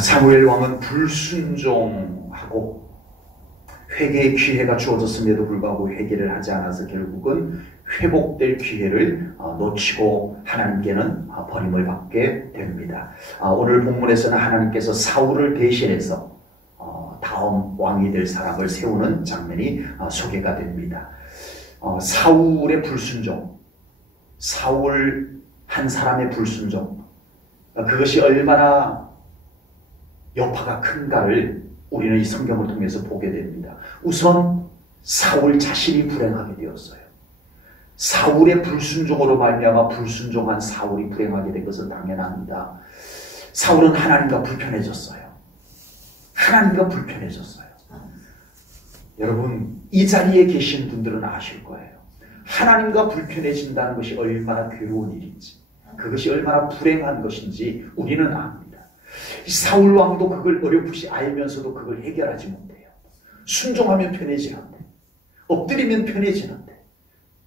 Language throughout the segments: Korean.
사무엘 왕은 불순종하고 회개의 기회가 주어졌음에도 불구하고 회개를 하지 않아서 결국은 회복될 기회를 놓치고 하나님께는 버림을 받게 됩니다. 오늘 본문에서는 하나님께서 사울을 대신해서 다음 왕이 될 사람을 세우는 장면이 소개가 됩니다. 사울의 불순종, 사울 한 사람의 불순종, 그것이 얼마나 여파가 큰가를 우리는 이 성경을 통해서 보게 됩니다. 우선 사울 자신이 불행하게 되었어요. 사울의 불순종으로 말미암아 불순종한 사울이 불행하게 된 것은 당연합니다. 사울은 하나님과 불편해졌어요. 하나님과 불편해졌어요. 여러분, 이 자리에 계신 분들은 아실 거예요. 하나님과 불편해진다는 것이 얼마나 괴로운 일인지, 그것이 얼마나 불행한 것인지 우리는 압니다. 사울 왕도 그걸 어렴풋이 알면서도 그걸 해결하지 못해요. 순종하면 편해지는데, 엎드리면 편해지는데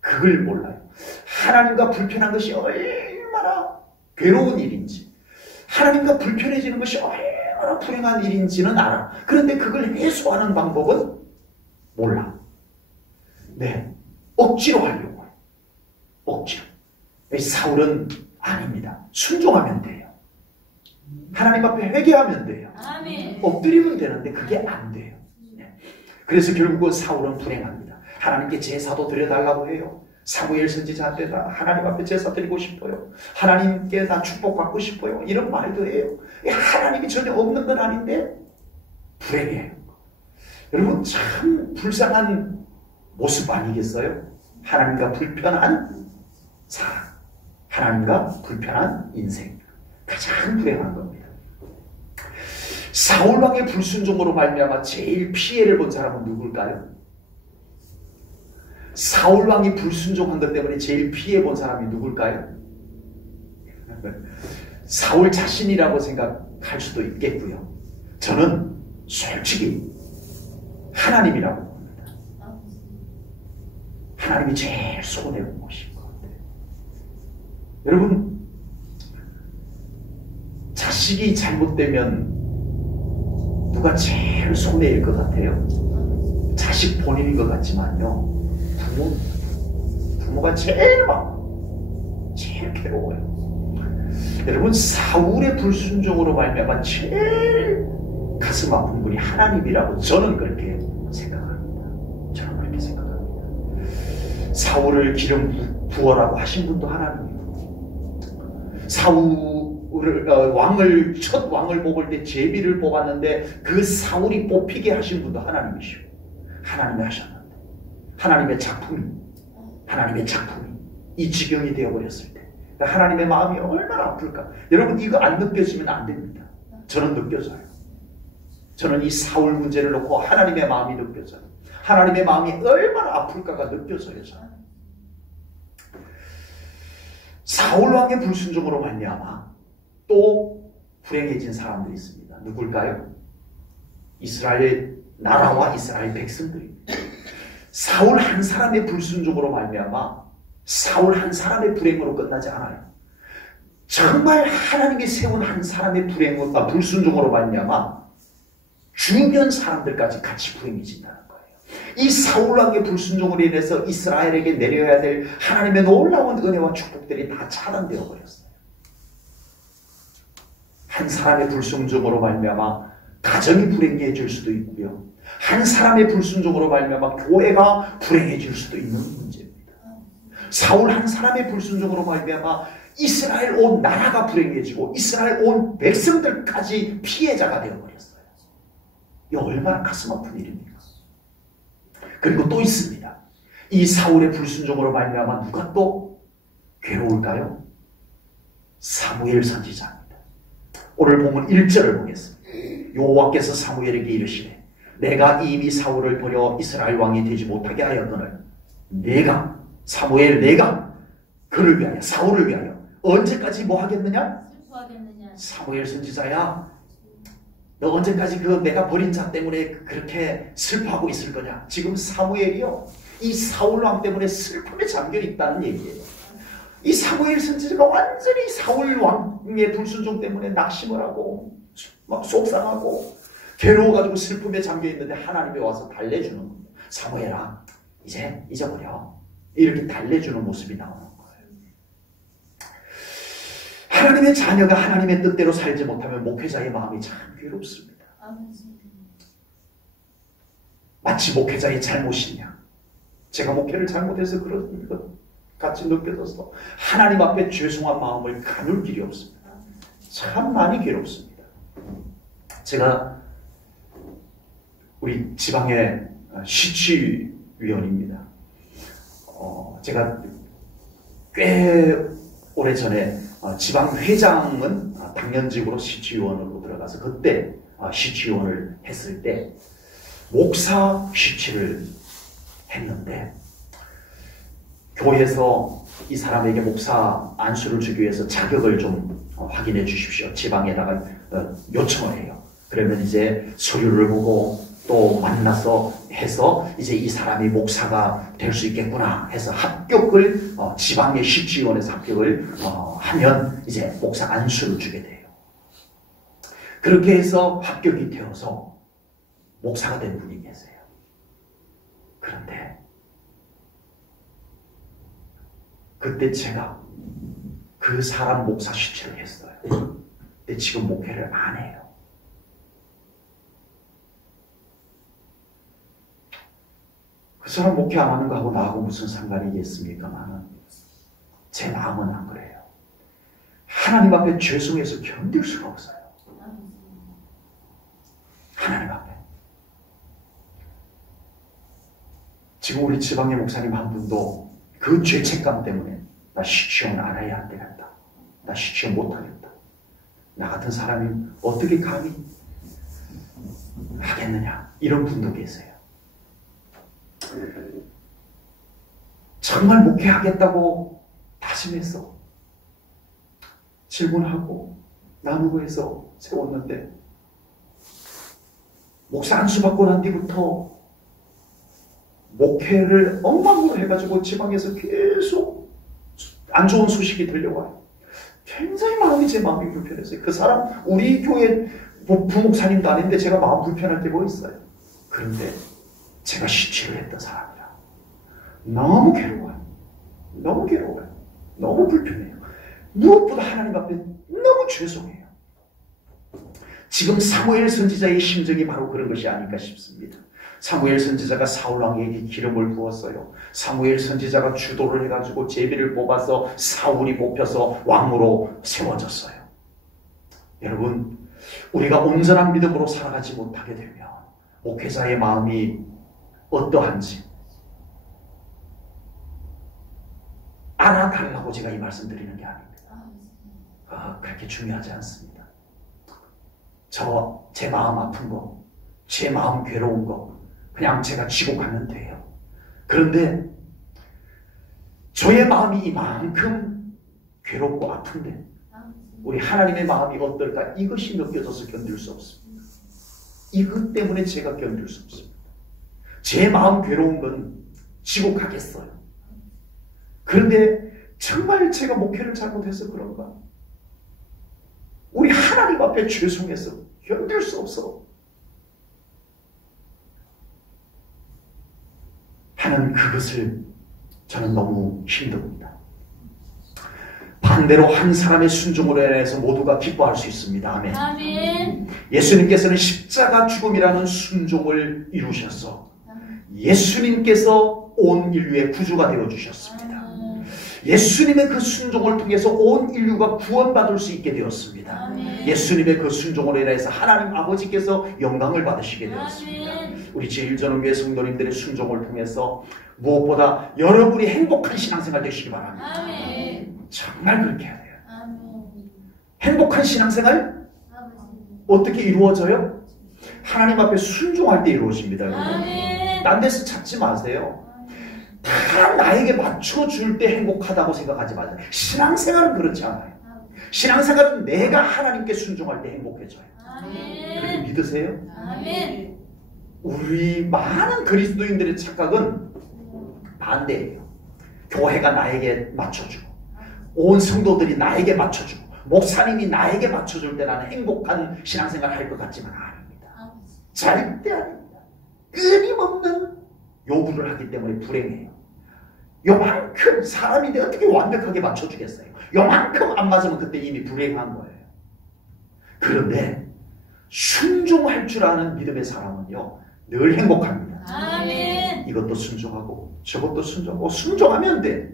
그걸 몰라요. 하나님과 불편한 것이 얼마나 괴로운 일인지, 하나님과 불편해지는 것이 얼마나 불행한 일인지는 알아. 그런데 그걸 해소하는 방법은 몰라. 네, 억지로 하려고 해요. 억지로. 사울은 아닙니다. 순종하면 돼요. 하나님 앞에 회개하면 돼요. 아멘. 엎드리면 되는데 그게 안 돼요. 네. 그래서 결국은 사울은 불행합니다. 하나님께 제사도 드려달라고 해요. 사무엘 선지자한테 나 하나님 앞에 제사 드리고 싶어요. 하나님께 나 축복받고 싶어요. 이런 말도 해요. 하나님이 전혀 없는 건 아닌데 불행해요. 여러분, 참 불쌍한 모습 아니겠어요? 하나님과 불편한 사람, 하나님과 불편한 인생, 가장 불행한 겁니다. 사울 왕의 불순종으로 말미암아 제일 피해를 본 사람은 누굴까요? 사울 왕이 불순종한 것 때문에 제일 피해 본 사람이 누굴까요? 사울 자신이라고 생각할 수도 있겠고요. 저는 솔직히 하나님이라고 봅니다. 하나님이 제일 손해본 것인 것 같아요. 여러분, 자식이 잘못되면 누가 제일 손해일 것 같아요? 자식 본인인 것 같지만요, 부모가 제일 괴로워요. 여러분, 사울의 불순종으로 말미암아 제일 가슴 아픈 분이 하나님이라고 저는 그렇게 생각합니다. 저는 그렇게 생각합니다. 사울을 기름 부어라고 하신 분도 하나님이고, 사울을 첫 왕을 뽑을 때 제비를 뽑았는데 그 사울이 뽑히게 하신 분도 하나님이시고, 하나님이 하셨는데 하나님의 작품이 이 지경이 되어버렸을 때 하나님의 마음이 얼마나 아플까. 여러분, 이거 안 느껴지면 안 됩니다. 저는 느껴져요. 저는 이 사울 문제를 놓고 하나님의 마음이 느껴져요. 하나님의 마음이 얼마나 아플까가 느껴져요. 저는. 사울 왕의 불순종으로 말미암아 또 불행해진 사람들이 있습니다. 누굴까요? 이스라엘 나라와 이스라엘 백성들입니다. 사울 한 사람의 불순종으로 말미암아 사울 한 사람의 불행으로 끝나지 않아요. 정말 하나님이 세운 한 사람의 불순종으로 말미암아 주변 사람들까지 같이 불행해진다는 거예요. 이 사울 왕의 불순종으로 인해서 이스라엘에게 내려야 될 하나님의 놀라운 은혜와 축복들이 다 차단되어 버렸어요. 한 사람의 불순종으로 말미암아 가정이 불행해질 수도 있고요, 한 사람의 불순종으로 말미암아 교회가 불행해질 수도 있는 문제입니다. 사울 한 사람의 불순종으로 말미암아 이스라엘 온 나라가 불행해지고 이스라엘 온 백성들까지 피해자가 되어버렸어요. 이 얼마나 가슴 아픈 일입니까? 그리고 또 있습니다. 이 사울의 불순종으로 말미암아 누가 또 괴로울까요? 사무엘 선지자입니다. 오늘 보면 1절을 보겠습니다. 여호와께서 사무엘에게 이르시되 내가 이미 사울을 버려 이스라엘 왕이 되지 못하게 하였거늘 내가 사무엘 내가 그를 위하여 사울을 위하여 언제까지 뭐 하겠느냐? 사무엘 선지자야, 너 언제까지 그 내가 버린 자 때문에 그렇게 슬퍼하고 있을 거냐? 지금 사무엘이요, 이 사울 왕 때문에 슬픔에 잠겨 있다는 얘기예요. 이 사무엘 선지자가 완전히 사울 왕의 불순종 때문에 낙심을 하고 막 속상하고 괴로워가지고 슬픔에 잠겨있는데 하나님이 와서 달래주는 겁니다. 사무엘아, 이제 잊어버려. 이렇게 달래주는 모습이 나오는 거예요. 하나님의 자녀가 하나님의 뜻대로 살지 못하면 목회자의 마음이 참 괴롭습니다. 마치 목회자의 잘못이냐. 제가 목회를 잘못해서 그런 것 같이 느껴져서 하나님 앞에 죄송한 마음을 가눌 길이 없습니다. 참 많이 괴롭습니다. 제가 우리 지방의 시취위원입니다. 제가 꽤 오래전에 지방회장은 당연직으로 시취위원으로 들어가서 그때 시취위원을 했을 때 목사 시취를 했는데 교회에서 이 사람에게 목사 안수를 주기 위해서 자격을 좀 확인해 주십시오. 지방에다가 요청을 해요. 그러면 이제 서류를 보고 또 만나서 해서 이제 이 사람이 목사가 될 수 있겠구나 해서 합격을 지방의 시취위원회에서 합격을 하면 이제 목사 안수를 주게 돼요. 그렇게 해서 합격이 되어서 목사가 된 분이 계세요. 그런데 그때 제가 그 사람 목사 시취를 했어요. 근데 지금 목회를 안 해요. 그 사람 목회 안 하는 거하고 나하고 무슨 상관이겠습니까만은 제 마음은 안 그래요. 하나님 앞에 죄송해서 견딜 수가 없어요. 하나님 앞에. 지금 우리 지방의 목사님 한 분도 그 죄책감 때문에 나 시취원 안 해야 안 되겠다. 나 시취원 못 하겠다. 나 같은 사람이 어떻게 감히 하겠느냐. 이런 분도 계세요. 정말 목회하겠다고 다짐해서 질문하고 나누고 해서 세웠는데 목사 안수 받고 난 뒤부터 목회를 엉망으로 해가지고 지방에서 계속 안 좋은 소식이 들려와요. 굉장히 제 마음이 불편했어요. 그 사람 우리 교회 부목사님도 아닌데 제가 마음 불편할 때가 있어요. 그런데 제가 시취를 했던 사람이라 너무 괴로워요. 너무 괴로워요. 너무 불편해요. 무엇보다 하나님 앞에 너무 죄송해요. 지금 사무엘 선지자의 심정이 바로 그런 것이 아닐까 싶습니다. 사무엘 선지자가 사울 왕에게 기름을 부었어요. 사무엘 선지자가 주도를 해가지고 제비를 뽑아서 사울이 뽑혀서 왕으로 세워졌어요. 여러분, 우리가 온전한 믿음으로 살아가지 못하게 되면 목회자의 마음이 어떠한지 알아달라고 제가 이 말씀 드리는 게 아닙니다. 그렇게 중요하지 않습니다. 제 마음 아픈 거, 제 마음 괴로운 거 그냥 제가 쥐고 가면 돼요. 그런데 저의 마음이 이만큼 괴롭고 아픈데 우리 하나님의 마음이 어떨까? 이것이 느껴져서 견딜 수 없습니다. 이것 때문에 제가 견딜 수 없습니다. 제 마음 괴로운 건 지고 가겠어요. 그런데 정말 제가 목회를 잘못해서 그런가? 우리 하나님 앞에 죄송해서 견딜 수 없어 하는 그것을 저는 너무 힘듭니다. 반대로 한 사람의 순종으로 인해서 모두가 기뻐할 수 있습니다. 아멘. 아멘. 예수님께서는 십자가 죽음이라는 순종을 이루셔서 예수님께서 온 인류의 구주가 되어주셨습니다. 예수님의 그 순종을 통해서 온 인류가 구원받을 수 있게 되었습니다. 아멘. 예수님의 그 순종으로 인해서 하나님 아버지께서 영광을 받으시게 되었습니다. 아멘. 우리 제1전원교회 성도님들의 순종을 통해서 무엇보다 여러분이 행복한 신앙생활 되시기 바랍니다. 아멘. 정말 그렇게 해야 돼요. 아멘. 행복한 신앙생활 어떻게 이루어져요? 하나님 앞에 순종할 때 이루어집니다. 아멘. 딴 데서 찾지 마세요. 다 나에게 맞춰줄 때 행복하다고 생각하지 마세요. 신앙생활은 그렇지 않아요. 신앙생활은 내가 하나님께 순종할 때 행복해져요. 그렇게 아멘. 믿으세요? 아멘. 우리 많은 그리스도인들의 착각은 반대예요. 교회가 나에게 맞춰주고 온 성도들이 나에게 맞춰주고 목사님이 나에게 맞춰줄 때 나는 행복한 신앙생활 할 것 같지만 아닙니다. 절대 아닙니다. 끊임없는 요구를 하기 때문에 불행해요. 요만큼 사람인데 어떻게 완벽하게 맞춰주겠어요? 요만큼 안 맞으면 그때 이미 불행한 거예요. 그런데 순종할 줄 아는 믿음의 사람은요 늘 행복합니다. 아멘. 이것도 순종하고 저것도 순종하고 순종하면 돼.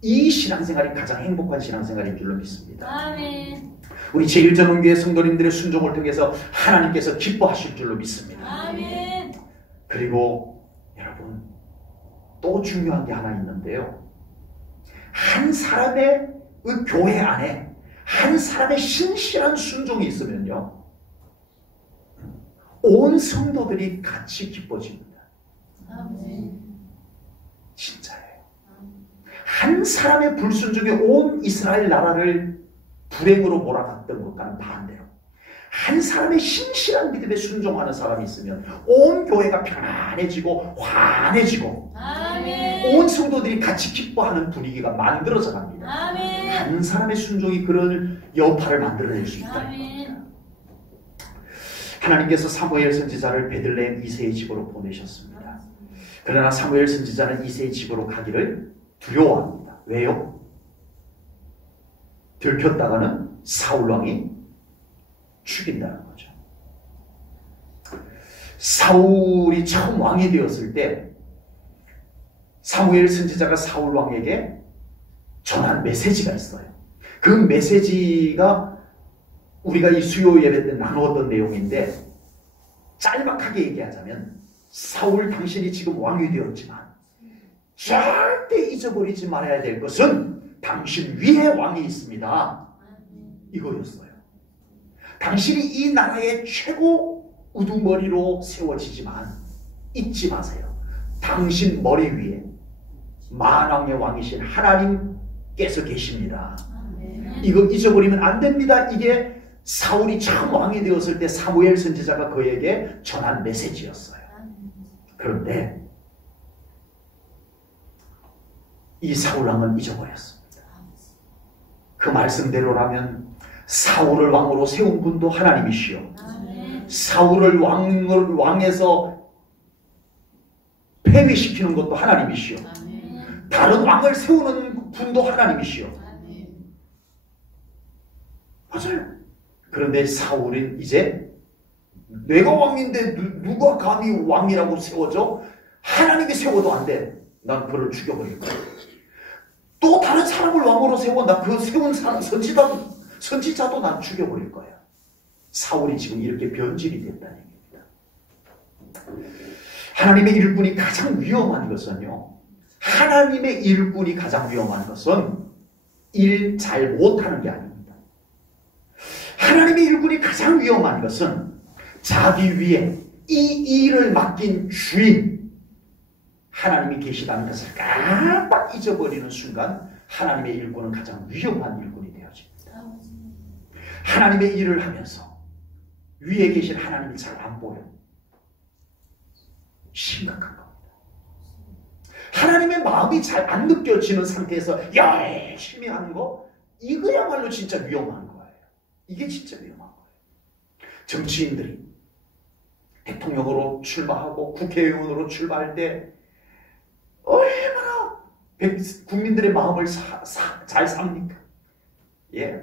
이 신앙생활이 가장 행복한 신앙생활인 줄로 믿습니다. 아멘. 우리 제1전원교회 성도님들의 순종을 통해서 하나님께서 기뻐하실 줄로 믿습니다. 아멘. 그리고 여러분 또 중요한 게 하나 있는데요. 한 사람의 그 교회 안에 한 사람의 신실한 순종이 있으면요 온 성도들이 같이 기뻐집니다. 아멘. 진짜예요. 한 사람의 불순종에 온 이스라엘 나라를 불행으로 몰아갔던 것과는 반대로 한 사람의 신실한 믿음에 순종하는 사람이 있으면 온 교회가 평안해지고 환해지고 아멘. 온 성도들이 같이 기뻐하는 분위기가 만들어져 갑니다. 아멘. 한 사람의 순종이 그런 여파를 만들어낼 수 있다는 아멘. 겁니다. 하나님께서 사무엘 선지자를 베들레헴 이새의 집으로 보내셨습니다. 그러나 사무엘 선지자는 이새의 집으로 가기를 두려워합니다. 왜요? 들켰다가는 사울 왕이 죽인다는 거죠. 사울이 처음 왕이 되었을 때 사무엘 선지자가 사울 왕에게 전한 메시지가 있어요. 그 메시지가 우리가 이 수요 예배 때 나누었던 내용인데 짤막하게 얘기하자면 사울 당신이 지금 왕이 되었지만 절대 잊어버리지 말아야 될 것은 당신 위에 왕이 있습니다. 이거였어요. 당신이 이 나라의 최고 우두머리로 세워지지만 잊지 마세요. 당신 머리 위에 만왕의 왕이신 하나님께서 계십니다. 이거 잊어버리면 안 됩니다. 이게 사울이 처음 왕이 되었을 때 사무엘 선지자가 그에게 전한 메시지였어요. 그런데 이 사울 왕은 잊어버렸습니다. 그 말씀대로라면 사울을 왕으로 세운 분도 하나님이시요. 사울을 왕에서 폐위시키는 것도 하나님이시요. 다른 왕을 세우는 분도 하나님이시요. 맞아요. 그런데 사울은 이제 내가 왕인데 누가 감히 왕이라고 세워져? 하나님이 세워도 안 돼. 난 그를 죽여버릴 거야. 또 다른 사람을 왕으로 세워. 나 그 세운 사람 선지자도 난 죽여버릴 거야. 사울이 지금 이렇게 변질이 됐다는 얘기입니다. 하나님의 일꾼이 가장 위험한 것은요. 하나님의 일꾼이 가장 위험한 것은 일 잘 못하는 게 아닙니다. 하나님의 일꾼이 가장 위험한 것은 자기 위에 이 일을 맡긴 주인 하나님이 계시다는 것을 깜빡 잊어버리는 순간 하나님의 일꾼은 가장 위험한 일꾼이 되어집니다. 하나님의 일을 하면서 위에 계신 하나님이 잘 안 보여. 심각한 겁니다. 하나님의 마음이 잘 안 느껴지는 상태에서 열심히 하는 거 이거야말로 진짜 위험한 거예요. 이게 진짜 위험한 거예요. 정치인들이 대통령으로 출마하고 국회의원으로 출마할 때 얼마나 국민들의 마음을 잘 삽니까? 예,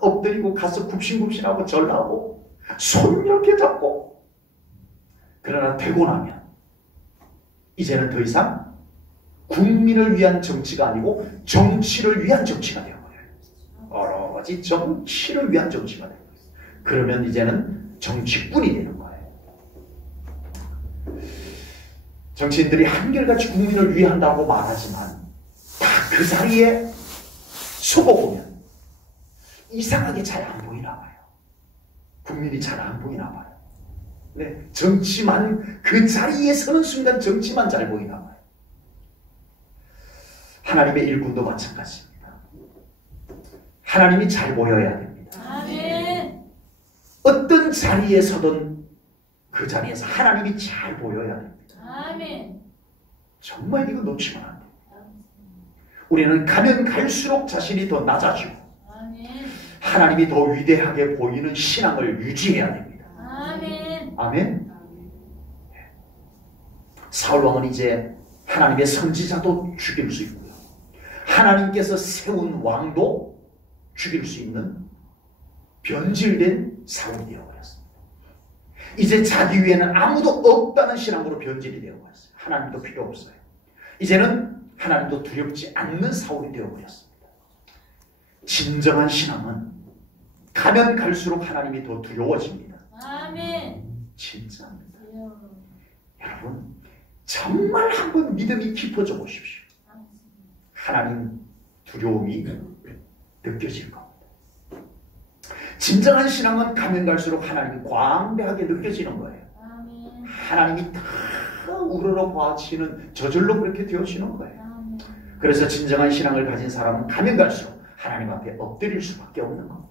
엎드리고 가서 굽신굽신하고 절하고 손 이렇게 잡고. 그러나 되고 나면 이제는 더 이상 국민을 위한 정치가 아니고 정치를 위한 정치가 되어버려요. 오로지 정치를 위한 정치가 되어버려요. 그러면 이제는 정치꾼이 되는 거예요. 정치인들이 한결같이 국민을 위한다고 말하지만 다 그 자리에 서보면 이상하게 잘 안 보이나 봐요. 국민이 잘 안 보이나 봐요. 네, 정치만 그 자리에 서는 순간 정치만 잘 보이나 봐요. 하나님의 일꾼도 마찬가지입니다. 하나님이 잘 보여야 됩니다. 아멘. 어떤 자리에 서든 그 자리에서 하나님이 잘 보여야 됩니다. 아멘. 정말 이거 놓치면 안 돼요. 우리는 가면 갈수록 자신이 더 낮아지고 아멘. 하나님이 더 위대하게 보이는 신앙을 유지해야 됩니다. 아멘. 아멘. 사울 왕은 이제 하나님의 선지자도 죽일 수 있고요. 하나님께서 세운 왕도 죽일 수 있는 변질된 사울이 되어버렸습니다. 이제 자기 위에는 아무도 없다는 신앙으로 변질이 되어버렸어요. 하나님도 필요 없어요. 이제는 하나님도 두렵지 않는 사울이 되어버렸습니다. 진정한 신앙은 가면 갈수록 하나님이 더 두려워집니다. 아멘. 진짜입니다. 여러분 정말 한번 믿음이 깊어져 보십시오. 하나님 두려움이 느껴질 겁니다. 진정한 신앙은 가면 갈수록 하나님이 광대하게 느껴지는 거예요. 아멘. 하나님이 다 우러러 봐치는 저절로 그렇게 되어지는 거예요. 아멘. 그래서 진정한 신앙을 가진 사람은 가면 갈수록 하나님 앞에 엎드릴 수밖에 없는 겁니다.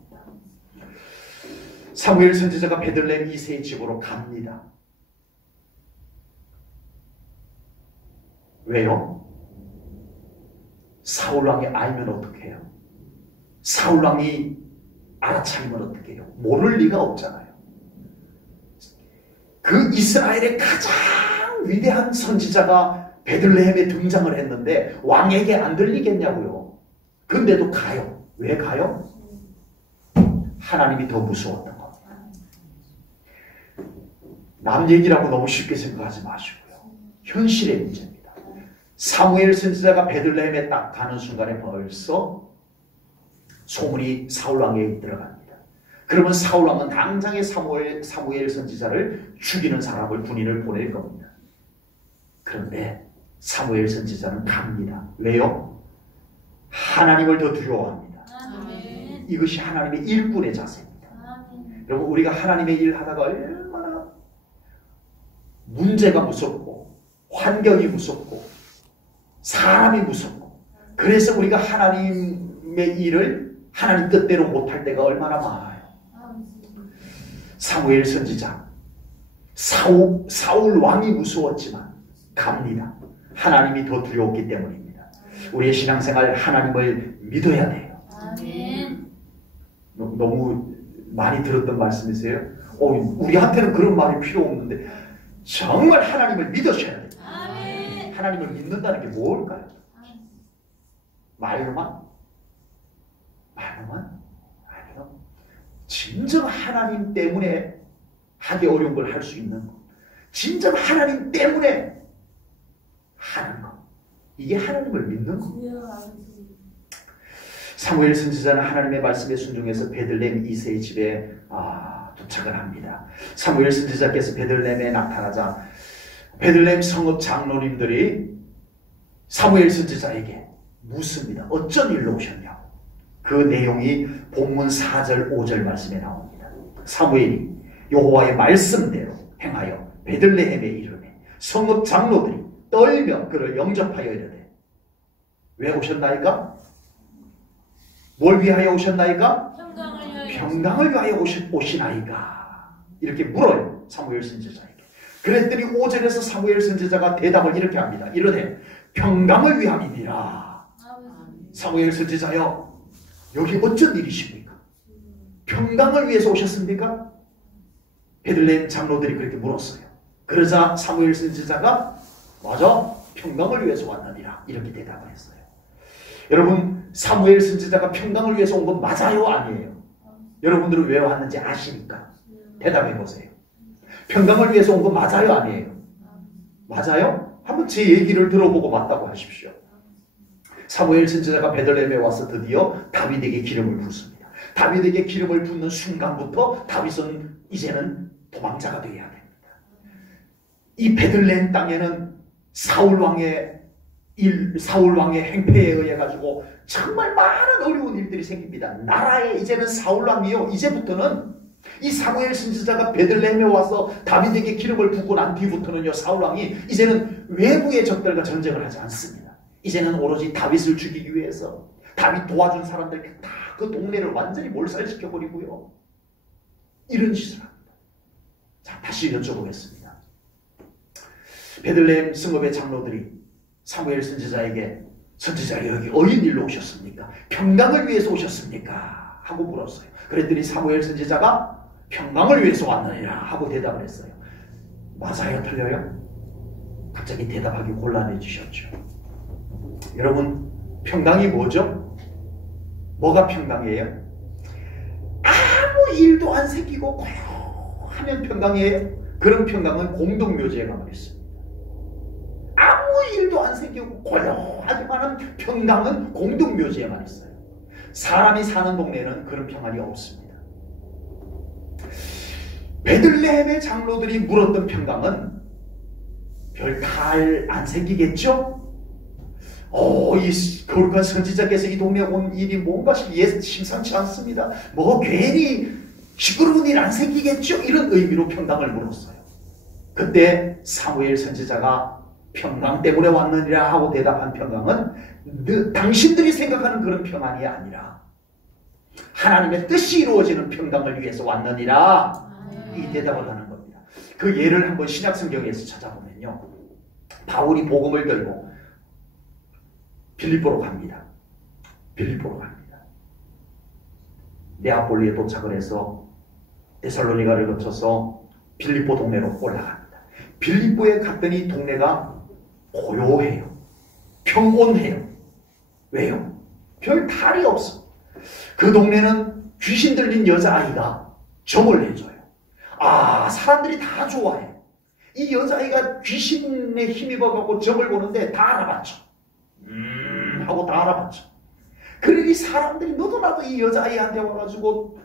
사무엘 선지자가 베들레헴 이새의 집으로 갑니다. 왜요? 사울왕이 알면 어떡해요? 사울왕이 알아차리면 어떡해요? 모를 리가 없잖아요. 그 이스라엘의 가장 위대한 선지자가 베들레헴에 등장을 했는데 왕에게 안 들리겠냐고요. 근데도 가요. 왜 가요? 하나님이 더 무서웠던 겁니다. 남 얘기라고 너무 쉽게 생각하지 마시고요. 현실의 문제입니다. 사무엘 선지자가 베들레헴에 딱 가는 순간에 벌써 소문이 사울왕에게 들어갑니다. 그러면 사울왕은 당장에 사무엘 선지자를 죽이는 사람을 군인을 보낼 겁니다. 그런데 사무엘 선지자는 갑니다. 왜요? 하나님을 더 두려워합니다. 아멘. 이것이 하나님의 일꾼의 자세입니다. 아멘. 여러분 우리가 하나님의 일 하다가 얼마나 문제가 무섭고 환경이 무섭고 사람이 무섭고 그래서 우리가 하나님의 일을 하나님 뜻대로 못할 때가 얼마나 많아요. 사무엘 선지자 사울 왕이 무서웠지만 갑니다. 하나님이 더 두려웠기 때문입니다. 우리의 신앙생활 하나님을 믿어야 돼요. 아멘. 너무 많이 들었던 말씀이세요? 우리한테는 그런 말이 필요 없는데 정말 하나님을 믿으셔야 돼요. 아멘. 하나님을 믿는다는 게 뭘까요? 말로만? 말로만? 아니요. 진정 하나님 때문에 하기 어려운 걸 할 수 있는 것. 진정 하나님 때문에 하는 것. 이게 하나님을 믿는 것. 사무엘 선지자는 하나님의 말씀에 순종해서 베들레헴 이새의 집에 도착을 합니다. 사무엘 선지자께서 베들레헴에 나타나자 베들레헴 성읍 장로님들이 사무엘 선지자에게 묻습니다. 어쩐 일로 오셨냐고. 그 내용이 본문 4절 5절 말씀에 나옵니다. 사무엘이 여호와의 말씀대로 행하여 베들레헴에 이르매 성읍 장로들이 떨며 그를 영접하여 이르되 왜 오셨나이까? 뭘 위하여 오셨나이까? 평강을 위하여 오시나이까? 이렇게 물어요. 사무엘 선지자에게. 그랬더니 5절에서 사무엘 선지자가 대답을 이렇게 합니다. 이르되 평강을 위함이니라. 사무엘 선지자여 여기 어쩐 일이십니까? 평강을 위해서 오셨습니까? 베들레헴 장로들이 그렇게 물었어요. 그러자 사무엘 선지자가 맞아 평강을 위해서 왔느니라 이렇게 대답을 했어요. 여러분 사무엘 선지자가 평강을 위해서 온 건 맞아요? 아니에요? 여러분들은 왜 왔는지 아시니까 대답해 보세요. 평강을 위해서 온 건 맞아요? 아니에요? 맞아요? 한번 제 얘기를 들어보고 맞다고 하십시오. 사무엘 선지자가 베들레헴에 와서 드디어 다윗에게 기름을 붓습니다. 다윗에게 기름을 붓는 순간부터 다윗은 이제는 도망자가 되어야 됩니다. 이 베들레헴 땅에는 사울 왕의 행패에 의해 가지고 정말 많은 어려운 일들이 생깁니다. 나라에 이제는 사울 왕이요. 이제부터는 이 사무엘 선지자가 베들레헴에 와서 다윗에게 기름을 붓고 난 뒤부터는요. 사울 왕이 이제는 외부의 적들과 전쟁을 하지 않습니다. 이제는 오로지 다윗을 죽이기 위해서 다윗 도와준 사람들 다 그 동네를 완전히 몰살시켜버리고요. 이런 짓을 합니다. 자, 다시 여쭤보겠습니다. 베들레헴 성읍의 장로들이 사무엘 선지자에게 선지자 여기 어인 일로 오셨습니까? 평강을 위해서 오셨습니까? 하고 물었어요. 그랬더니 사무엘 선지자가 평강을 위해서 왔느니라 하고 대답을 했어요. 맞아요? 틀려요? 갑자기 대답하기 곤란해지셨죠. 여러분, 평강이 뭐죠? 뭐가 평강이에요? 아무 일도 안 생기고 고요하면 평강이에요? 그런 평강은 공동묘지에 가만 있습니다. 아무 일도 안 생기고 고요하지만 평강은 공동묘지에만 있어요. 사람이 사는 동네에는 그런 평안이 없습니다. 베들레헴의 장로들이 물었던 평강은 별 탈 안 생기겠죠? 이 거룩한 선지자께서 이 동네에 온 일이 뭔가 심상치 않습니다. 뭐 괜히 시끄러운 일 안 생기겠죠? 이런 의미로 평강을 물었어요. 그때 사무엘 선지자가 평강 때문에 왔느니라 하고 대답한 평강은 당신들이 생각하는 그런 평안이 아니라 하나님의 뜻이 이루어지는 평강을 위해서 왔느니라 이 대답을 하는 겁니다. 그 예를 한번 신약성경에서 찾아보면요, 바울이 복음을 들고 빌립보로 갑니다. 네아폴리에 도착을 해서 데살로니가를 거쳐서 빌립보 동네로 올라갑니다. 빌립보에 갔더니 동네가 고요해요. 평온해요. 왜요? 별 탈이 없어. 그 동네는 귀신 들린 여자아이가 점을 해줘요. 사람들이 다 좋아해. 이 여자아이가 귀신에 힘입어갖고 점을 보는데 다 알아봤죠. 하고 다 알아봤죠. 그러니 사람들이 너도 나도 이 여자아이한테 와가지고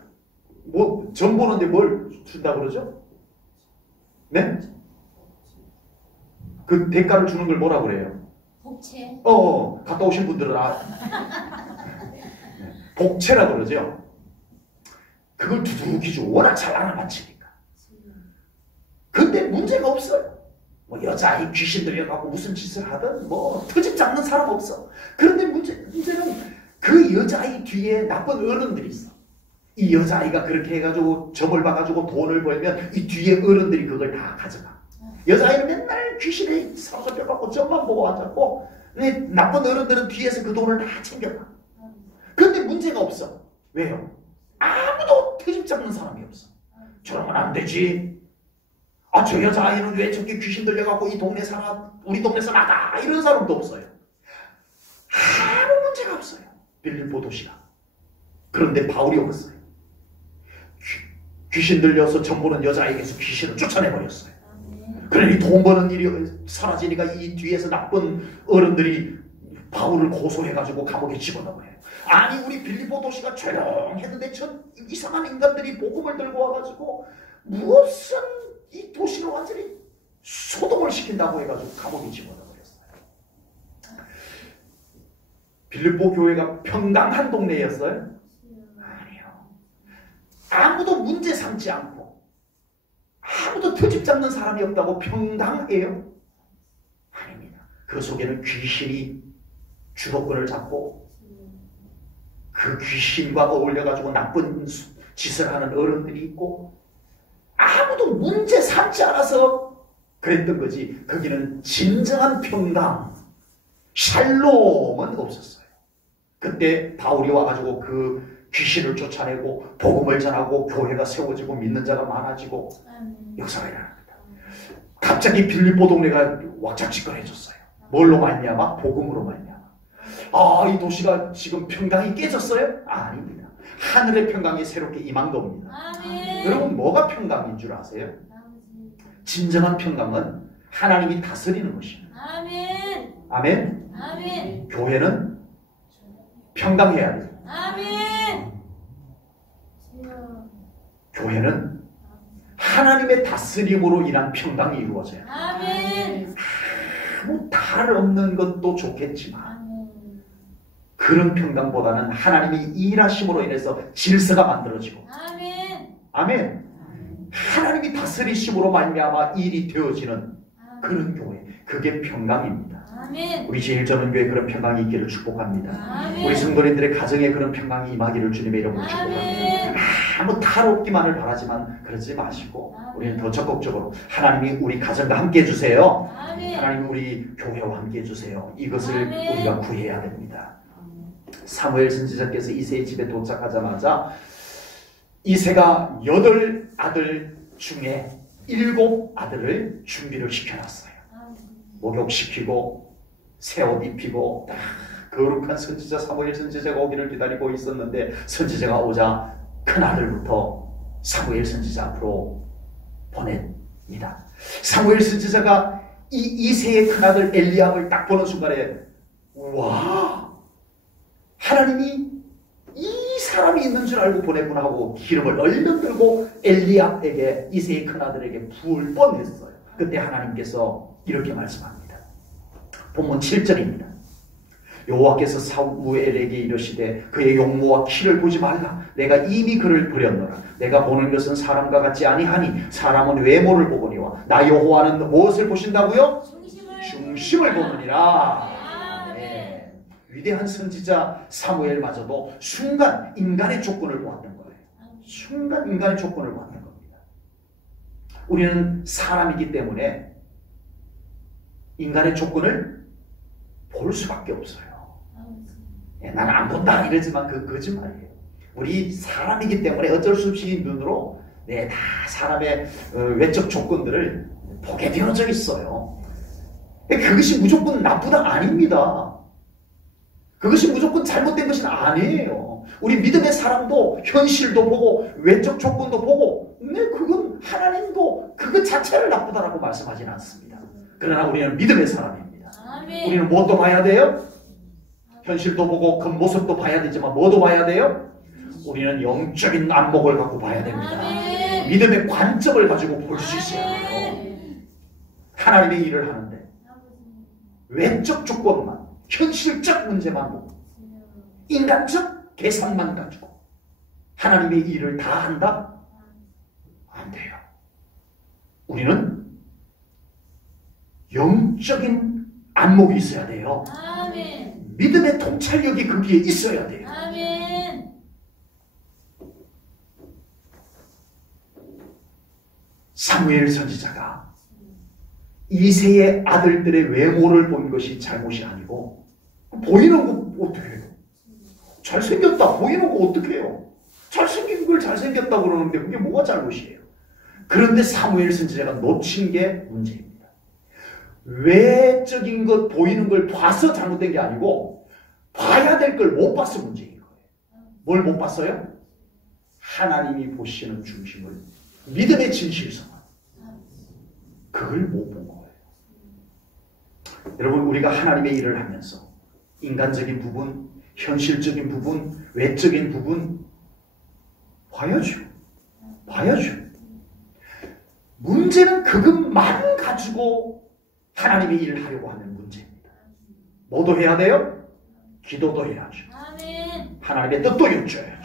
뭐 점 보는데 뭘 준다 그러죠? 네? 그 대가를 주는 걸 뭐라 그래요? 복채. 갔다 오신 분들은 복채라 그러죠. 그걸 두둑이 줘. 워낙 잘 알아맞히니까. 근데 문제가 없어요. 뭐 여자아이 귀신 들여갖고 무슨 짓을 하든 뭐 트집 잡는 사람 없어. 그런데 문제는 그 여자아이 뒤에 나쁜 어른들이 있어. 이 여자아이가 그렇게 해가지고 점을 봐가지고 돈을 벌면 이 뒤에 어른들이 그걸 다 가져가. 여자아이는 맨날 귀신에 사로잡혀갖고 점만 보고 앉았고 나쁜 어른들은 뒤에서 그 돈을 다 챙겨가. 그런데 문제가 없어. 왜요? 아무도 트집 잡는 사람이 없어. 저러면 안 되지. 저 여자아이는 왜 저렇게 귀신 들려갖고 이 동네 사람, 우리 동네에서 나가. 이런 사람도 없어요. 아무 문제가 없어요. 빌립보 도시가. 그런데 바울이 왔어요. 귀신 들려서 점 보는 여자아이에게서 귀신을 쫓아내버렸어요. 그러니 돈 버는 일이 사라지니까 이 뒤에서 나쁜 어른들이 바울을 고소해가지고 감옥에 집어넣어요. 아니 우리 빌립보 도시가 조용했는데 전 이상한 인간들이 복음을 들고 와가지고 무엇은 이 도시를 완전히 소동을 시킨다고 해가지고 감옥에 집어넣어버렸어요. 빌립보 교회가 평강한 동네였어요? 아니요. 아무도 문제 삼지 않고 아무도 트집 잡는 사람이 없다고 평강해요? 아닙니다. 그 속에는 귀신이 주도권을 잡고 그 귀신과 어울려가지고 나쁜 짓을 하는 어른들이 있고 아무도 문제 삼지 않아서 그랬던 거지. 거기는 진정한 평강, 샬롬은 없었어요. 그때 바울이 와가지고 그 귀신을 쫓아내고 복음을 전하고 교회가 세워지고 믿는 자가 많아지고 역사가 일어납니다. 갑자기 빌립보 동네가 왁작지껄해졌어요. 뭘로 말미암아? 복음으로 말미암아. 이 도시가 지금 평강이 깨졌어요? 아닙니다. 하늘의 평강이 새롭게 임한 겁니다. 아멘. 여러분 뭐가 평강인 줄 아세요? 진정한 평강은 하나님이 다스리는 것입니다. 아멘. 아멘. 아멘. 교회는 평강해야 돼요. 아멘. 교회는 하나님의 다스림으로 인한 평강이 이루어져요. 아멘. 아무 탈 없는 것도 좋겠지만 아멘. 그런 평강보다는 하나님이 일하심으로 인해서 질서가 만들어지고 아멘. 아멘. 하나님이 다스리심으로 말미암아 일이 되어지는 그런 교회, 그게 평강입니다. 아멘. 우리 제1전원교회 그런 평강이 있기를 축복합니다. 아멘. 우리 성도님들의 가정에 그런 평강이 임하기를 주님의 이름으로 축복합니다. 아멘. 아무 탈 없기만을 바라지만 그러지 마시고 우리는 더 적극적으로 하나님이 우리 가정과 함께 해주세요. 아멘. 하나님이 우리 교회와 함께 해주세요. 이것을 아멘. 우리가 구해야 됩니다. 사무엘 선지자께서 이새의 집에 도착하자마자 이새가 8아들 중에 7아들을 준비를 시켜놨어요. 목욕시키고 새 옷 입히고 딱 거룩한 선지자 사무엘 선지자가 오기를 기다리고 있었는데, 선지자가 오자 큰아들부터 사무엘 선지자 앞으로 보냅니다. 사무엘 선지자가 이새의 큰아들 엘리압을 딱 보는 순간에, 와, 하나님이 이 사람이 있는 줄 알고 보냈구나 하고 기름을 얼른 들고 엘리압에게, 이새의 큰아들에게 부을 뻔했어요. 그때 하나님께서 이렇게 말씀합니다. 본문 7절입니다. 여호와께서 사무엘에게 이르시되 그의 용모와 키를 보지 말라. 내가 이미 그를 버렸노라. 내가 보는 것은 사람과 같지 아니하니 사람은 외모를 보거니와 나 여호와는 무엇을 보신다고요? 중심을 보느니라. 네. 위대한 선지자 사무엘마저도 순간 인간의 조건을 보았던 거예요. 순간 인간의 조건을 보았던 겁니다. 우리는 사람이기 때문에 인간의 조건을 볼 수밖에 없어요. 나는 안 본다 이러지만 그 거짓말이에요. 우리 사람이기 때문에 어쩔 수 없이 눈으로 다 사람의 외적 조건들을 보게 되어져 있어요. 그것이 무조건 나쁘다 아닙니다. 그것이 무조건 잘못된 것은 아니에요. 우리 믿음의 사람도 현실도 보고 외적 조건도 보고, 그건 하나님도 그것 자체를 나쁘다라고 말씀하지는 않습니다. 그러나 우리는 믿음의 사람입니다. 우리는 무엇도 봐야 돼요? 현실도 보고 겉모습도 봐야 되지만 뭐도 봐야 돼요? 우리는 영적인 안목을 갖고 봐야 됩니다. 믿음의 관점을 가지고 볼 수 있어야 돼요. 하나님의 일을 하는데 외적 조건만, 현실적 문제만 보고 인간적 계산만 가지고 하나님의 일을 다 한다? 안 돼요. 우리는 영적인 안목이 있어야 돼요. 믿음의 통찰력이 거기에 있어야 돼요. 사무엘 선지자가 이새의 아들들의 외모를 본 것이 잘못이 아니고, 보이는 거 어떻게 해요? 잘생겼다 보이는 거 어떻게 해요? 잘생긴 걸 잘생겼다고 그러는데 그게 뭐가 잘못이에요? 그런데 사무엘 선지자가 놓친 게 문제입니다. 외적인 것 보이는 걸 봐서 잘못된 게 아니고 봐야 될 걸 못 봐서 문제인 거예요. 뭘 못 봤어요? 하나님이 보시는 중심을, 믿음의 진실성을, 그걸 못 본 거예요. 여러분, 우리가 하나님의 일을 하면서 인간적인 부분, 현실적인 부분, 외적인 부분 봐야죠. 문제는 그것만 가지고 하나님의 일을 하려고 하는 문제입니다. 뭐도 해야 돼요? 기도도 해야죠. 하나님의 뜻도 여쭤야죠.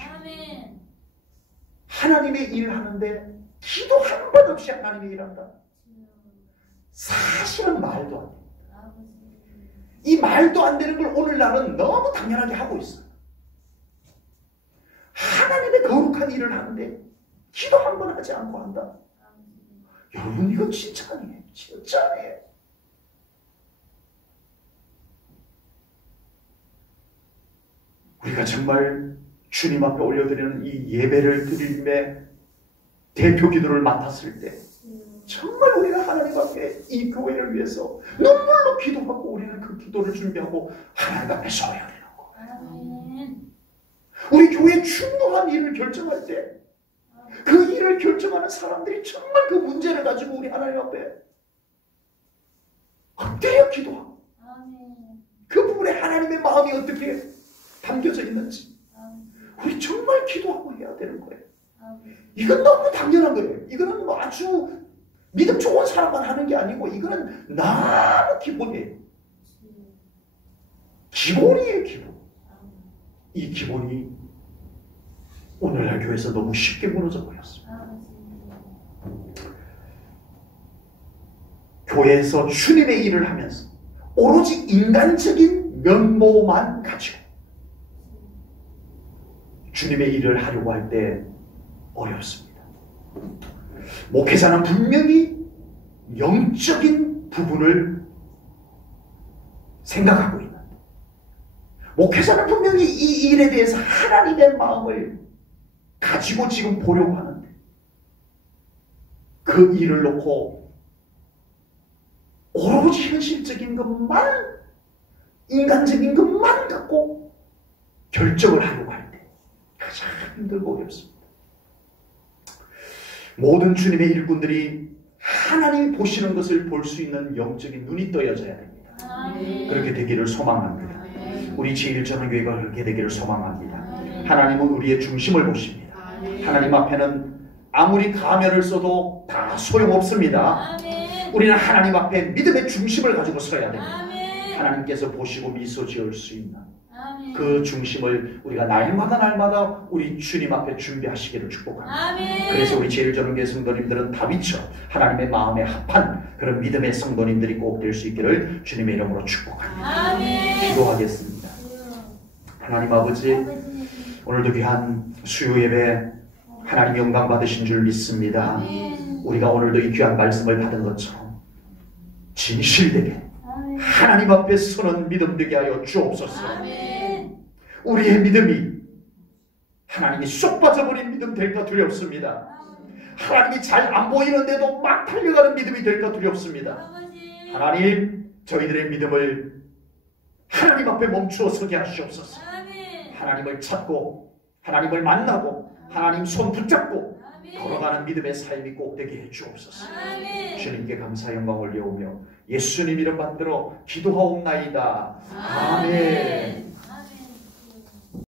하나님의 일을 하는데 기도 한 번 없이 하나님의 일을 한다? 사실은 말도 안 돼요. 이 말도 안 되는 걸 오늘날은 너무 당연하게 하고 있어요. 하나님의 거룩한 일을 하는데 기도 한 번 하지 않고 한다? 여러분, 이건 진짜 아니에요. 진짜 아니에요. 우리가 정말 주님 앞에 올려드리는 이 예배를 드림의 대표 기도를 맡았을 때 정말 우리는 하나님 앞에 이 교회를 위해서 눈물로 기도하고 우리는 그 기도를 준비하고 하나님 앞에 서야 되는 거예요. 우리 교회 중요한 일을 결정할 때 그 일을 결정하는 사람들이 정말 그 문제를 가지고 우리 하나님 앞에 엎드려 기도하고 그 부분에 하나님의 마음이 어떻게 담겨져 있는지 우리 정말 기도하고 해야 되는 거예요. 이건 너무 당연한 거예요. 이거는 뭐 아주 믿음 좋은 사람만 하는 게 아니고 이거는 너무 기본이에요. 기본이에요, 기본. 이 기본이 오늘날 교회에서 너무 쉽게 무너져 버렸습니다. 교회에서 주님의 일을 하면서 오로지 인간적인 면모만 가지고 주님의 일을 하려고 할 때 어렵습니다. 목회자는 분명히 영적인 부분을 생각하고 있는데 목회자는 분명히 이 일에 대해서 하나님의 마음을 가지고 지금 보려고 하는데 그 일을 놓고 오로지 현실적인 것만, 인간적인 것만 갖고 결정을 하려고 할 때 가장 힘들고 어렵습니다. 모든 주님의 일꾼들이 하나님이 보시는 것을 볼 수 있는 영적인 눈이 떠여져야 됩니다. 그렇게 되기를 소망합니다. 우리 제1전환교회가 그렇게 되기를 소망합니다. 하나님은 우리의 중심을 보십니다. 하나님 앞에는 아무리 가면을 써도 다 소용없습니다. 우리는 하나님 앞에 믿음의 중심을 가지고 서야 됩니다. 하나님께서 보시고 미소 지을 수 있는 그 중심을 우리가 날마다 우리 주님 앞에 준비하시기를 축복합니다. 그래서 우리 제1전환교회 성도님들은 다윗처럼 하나님의 마음에 합한 그런 믿음의 성도님들이 꼭 될 수 있기를 주님의 이름으로 축복합니다. 기도하겠습니다. 하나님 아버지, 오늘도 귀한 수요 예배 하나님 영광 받으신 줄 믿습니다. 우리가 오늘도 이 귀한 말씀을 받은 것처럼 진실되게 하나님 앞에 서는 믿음 되게 하여 주옵소서. 우리의 믿음이 하나님이 쏙 빠져버린 믿음 될까 두렵습니다. 하나님이 잘 안 보이는데도 막 달려가는 믿음이 될까 두렵습니다. 하나님, 저희들의 믿음을 하나님 앞에 멈추어 서게 하시옵소서. 하나님을 찾고 하나님을 만나고 하나님 손 붙잡고 걸어가는 믿음의 삶이 꼭 되게 해 주옵소서. 주님께 감사 영광을 올려오며 예수님 이름 받들어 기도하옵나이다. 아멘.